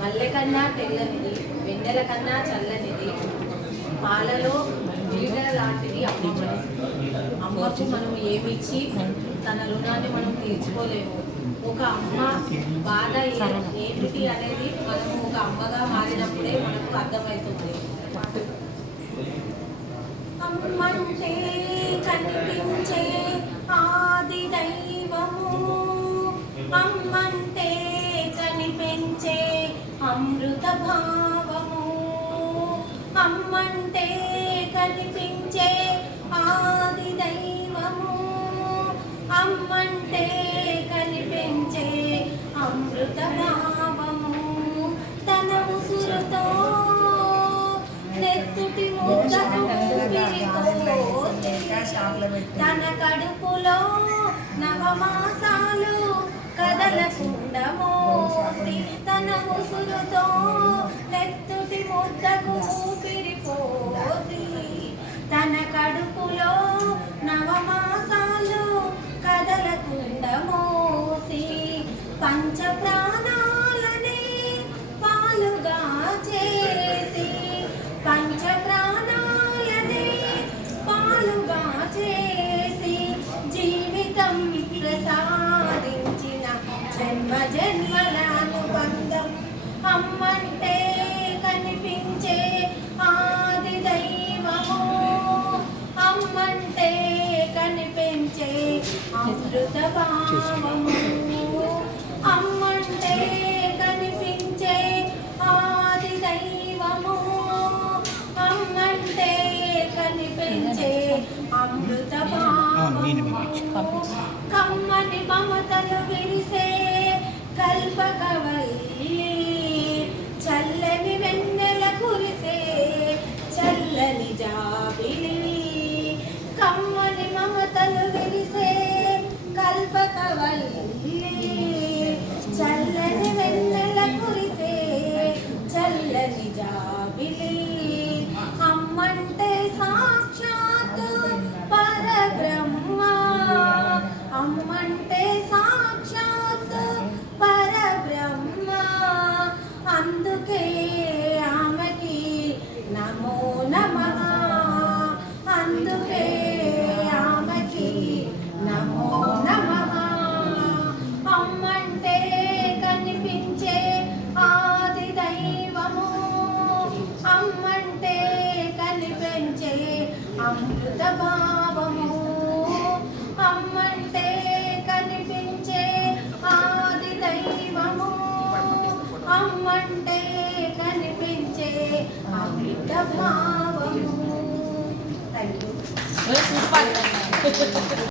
మల్లె కన్నా తెల్లనిది, వెన్నెల కన్నా చల్లనిది, పాలలో జీలకర్ర లాంటిది అమ్మ. అమ్మకు మనం ఏమిచ్చి తన రుణాన్ని మనం తీర్చుకోలేము. ఒక అమ్మ బాధ ఏమిటి అనేది మనము ఒక అమ్మగా మారినప్పుడే మనకు అర్థమవుతుంది. అమ్మంటే కనిపించే ఆది దైవము, అమ్మంటే కనిపించే అమృత భావము, అమ్మంటే కనిపించే ఆది దైవము, అమ్మంటే కనిపించే అమృత భావము. తన ఉసురుతో నెత్తుటి ముద్దకు తన కడుపులో నవమాసాలు కదలకుండా మోసి, తన ఉసురుతో నెత్తుటి ముద్దకు ఊపిరిపోసి, తన కడుపులో నవమాసాలు కదలకుండా మోసి, పంచ ప్రాణాలని పాలుగా చేసి, పంచ ప్రాణాలని పాలుగా చేసి, జీవితం ప్రసాదించిన జన్మ జన్మల అనుబంధం. అమ్మంటే కనిపించే ఆది దైవము, అమ్మంటే కనిపించే అమృత భావము, అమ్మంటే కనిపించే ఆది దైవము, అమ్మంటే కనిపించే అమృత భావము. కమ్మని మమతలు విరిసే కల్పకవల్లి, చల్లని వెన్నెల కురిసే చల్లని జాబిలి. కమ్మని మమతలు విరిసే కల్పకవల్లి, చల్లని వెన్నెల కురిసే చల్లని జాబిలి. అమ్మంటే సాక్షాత్ పరబ్రహ్మ, అమ్మంటే సాక్షాత్ పరబ్రహ్మ. అందుకే ఆమెకి నమో నమః, అందుకే ఆమెకి నమో నమః. అమ్మంటే కనిపించే ఆది దైవము, అమ్మంటే కనిపించే అమృత భావము, అమ్మంటే కనిపించే ఆది దైవము, అమ్మంటే కనిపించే అమృత భావము. Thank you.